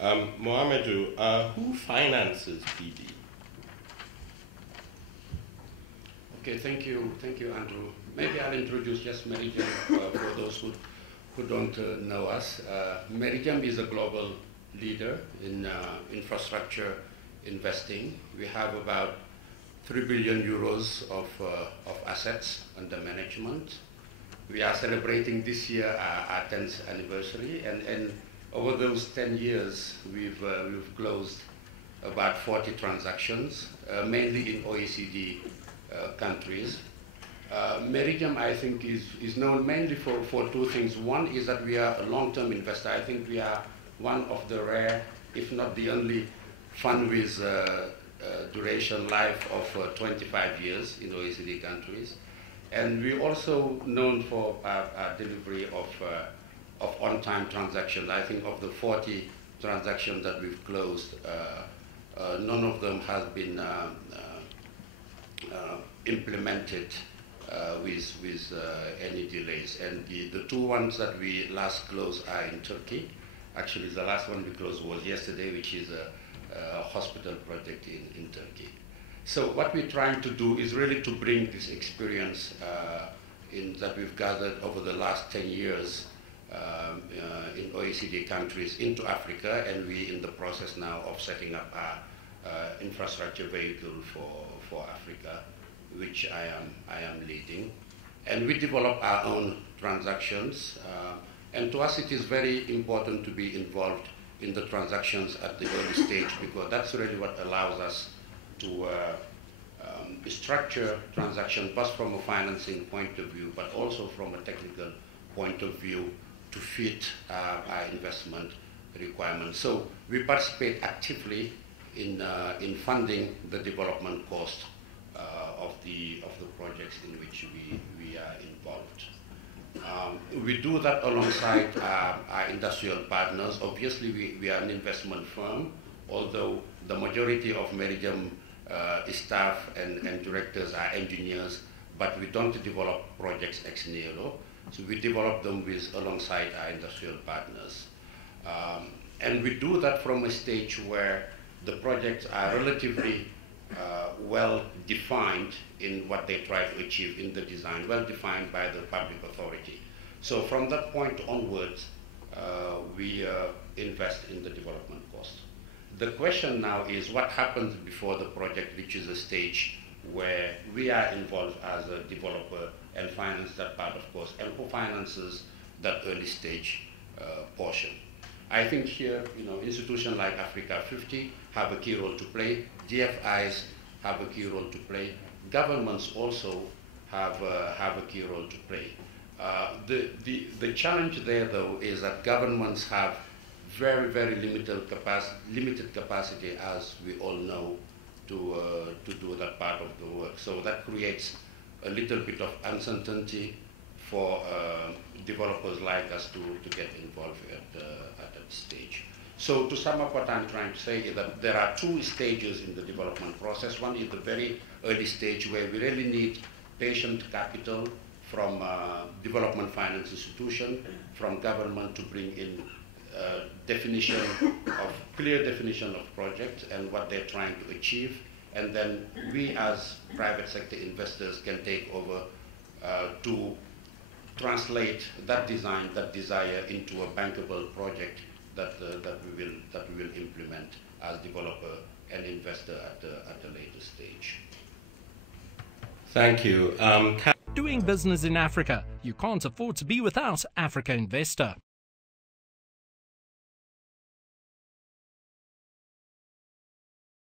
Mouhamadou, who finances PD? Okay, thank you, Andrew. Maybe I'll introduce just Meridiam for those who don't know us. Meridiam is a global leader in infrastructure investing. We have about 3 billion euros of assets under management. We are celebrating this year our 10th anniversary, and over those 10 years, we've closed about 40 transactions, mainly in OECD countries. Meridiam, I think, is known mainly for two things. One is that we are a long-term investor. I think we are one of the rare, if not the only, fund with duration life of 25 years in OECD countries. And we're also known for our delivery of on-time transactions. I think of the 40 transactions that we've closed, none of them has been implemented with any delays. And the two ones that we last closed are in Turkey. Actually, the last one we closed was yesterday, which is a hospital project in Turkey. So what we're trying to do is really to bring this experience that we've gathered over the last 10 years in OECD countries into Africa, and we're in the process now of setting up our infrastructure vehicle for Africa, which I am leading. And we develop our own transactions, and to us it is very important to be involved in the transactions at the early stage, because that's really what allows us to structure transactions, both from a financing point of view, but also from a technical point of view to fit our investment requirements. So we participate actively in funding the development cost of the projects in which we are involved. We do that alongside our industrial partners. Obviously, we are an investment firm, although the majority of Meridiam staff and directors are engineers, but we don't develop projects ex nihilo. So we develop them alongside our industrial partners. And we do that from a stage where the projects are relatively well defined in what they try to achieve in the design, well defined by the public authority. So from that point onwards, we invest in the development cost. The question now is what happens before the project reaches a stage where we are involved as a developer and finance that part, of course, and who finances that early stage portion. I think here, institutions like Africa 50 have a key role to play. DFIs have a key role to play. Governments also have a key role to play. The challenge there, though, is that governments have very, very limited capacity, as we all know, to do that part of the work. So that creates a little bit of uncertainty for developers like us to get involved at that stage. So to sum up what I'm trying to say is that there are two stages in the development process. One is the very early stage where we really need patient capital from development finance institution, from government to bring in clear definition of projects and what they're trying to achieve. And then we as private sector investors can take over to translate that design, that desire into a bankable project that we will implement as developer and investor at a later stage. Thank you. Doing business in Africa, you can't afford to be without Africa Investor.